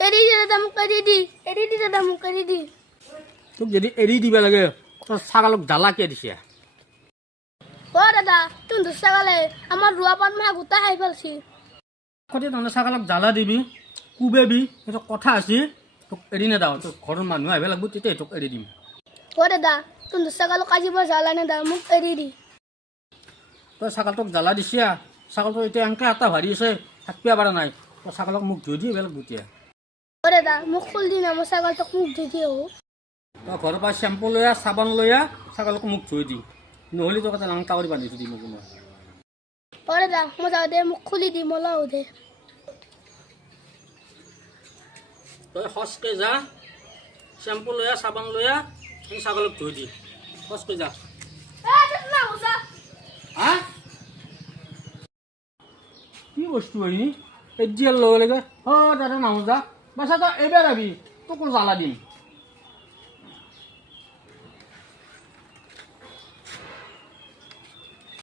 এৰি দি দাদা মোক এৰি দি দাদা মোক এৰি দি তোক যদি এৰি দিব লাগে তোৰ ছাগলক জ্বালা কিয় দিছে অ দাদা তুন্দুৰ ছাগলে আমাৰ ৰোৱা পাত মাহ গোটা খাই পেলছি কতে তহঁতে ছাগলক জ্বালা দিবি কুবেবি সেইটো কথা আছে তোক এৰি নেদাওঁ তোৰ ঘৰৰ মানুহ আহিব লাগিব তেতিয়া তোক এৰি দিম অ দাদা তুন্দুৰ ছাগলক কাজিব জ্বালা নেদা মোক এৰি দি তই ছাগলটোক জ্বালা দিছে ছাগলটো এতিয়া এনেকৈ এটা ভাৰি আছে থাকিব পৰা নাই তই ছাগলক মোক ধুই দি বেলেগ গুটিয়া অ দাদা মোক খুল দি না মই ছাগলটোক মোক ধুই দি আহো তই ঘৰৰ পৰা চেম্পু লৈ আহ চাবোন লৈ আহ ছাগলক মোক ধুই দি নহ'লে তোক এটা লাংটা কৰি বান্ধি থৈ দিম মই অ দাদা মই যাওঁ দে মোক খুলি দি মই লওঁ দে তই সচকৈ যা চেম্পু লৈ আহ চাবোন লৈ আহ সেই ছাগলক ধুই দি সচকৈ যা হা কি বস্তু হয় এতিয়াৰ লগে লগে দাদা নাহো যা বাছা তই এইবাৰ আহিবি তোকো জ্বালা দিম